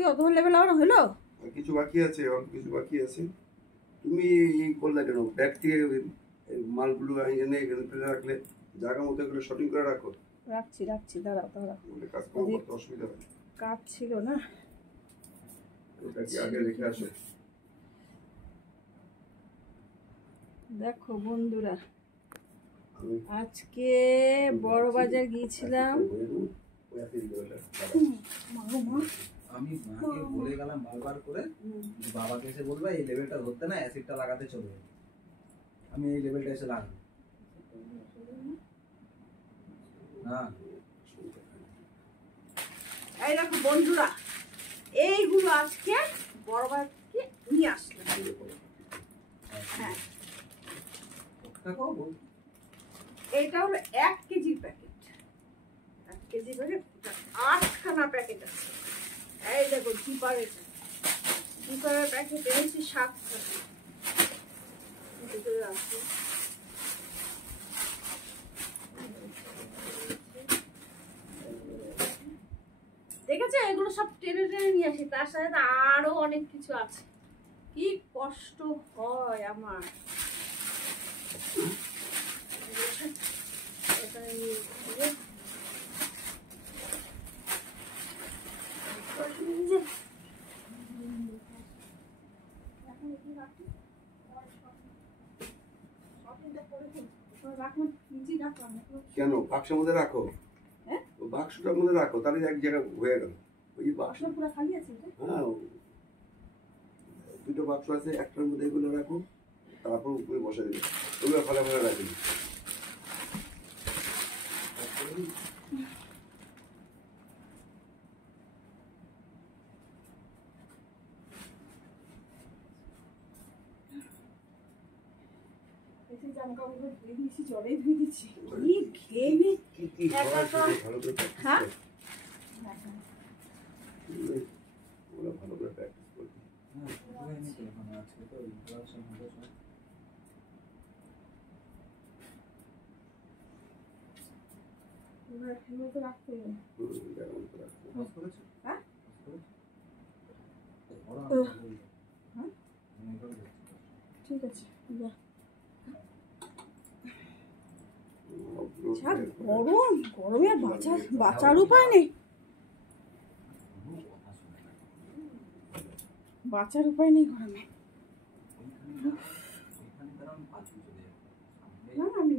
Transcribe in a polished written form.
কি অত লেভেল আর হলো? কিছু বাকি আছে, অল্প কিছু বাকি আছে। তুমি এই করলে কেন? ব্যাগ থেকে মালগুলো এনে এখানে ফেলে রাখলে জায়গা মতো এগুলো শটিং করে রাখো। রাখছি রাখছি, দাঁড়াও দাঁড়াও, কাজ কম করতে অসুবিধা হয়। কাজ ছিল না, ওটা কি আগে রেখে আসো। দেখো বন্ধুরা, আজকে বড় বাজার গিয়েছিলাম। আমি মাকে বলে গেলাম বারবার করে, বাবাকে এসে বলবে এই লেভেলটা ধরতে না, অ্যাসিডটা লাগাতে চলবে। আমি এই লেভেলটা এসে লাগাবো না। এই দেখো বন্ধুরা, এইগুলো আজকে বড় বাজারকে নিয়ে আসলাম। হ্যাঁ, এইটা হলো 1 কেজির প্যাকেট। 1 কেজি প্যাকেট, 8খানা প্যাকেট আছে। এই দেখো জিপারের প্যাকেট এনেছি 7টা। দেখেছো, এগুলো সব টেনে টেনে নিয়ে আসি, তার সাথে আরো অনেক কিছু আছে। কি কষ্ট হয় আমার। কেন বাক্সের মধ্যে রাখো? বাক্সটার মধ্যে রাখো, তাহলে এক জায়গায় হয়ে গেল। ওই বাক্স পুরো খালি আছে। হ্যাঁ, দুটো বাক্স আছে, একটার মধ্যে এগুলো রাখো, তারপর উপরে বসে দেবে। ওগুলো ফালা ফালা রাখবে। জলে ধুয়ে দিচ্ছি, কি ঘেমে। হ্যাঁ, ভালো করে প্র্যাকটিস করবে। ঠিক আছে, গরম গরমে আর বাঁচার উপায় নেই, বাঁচার উপায় নেই গরমে। না আমি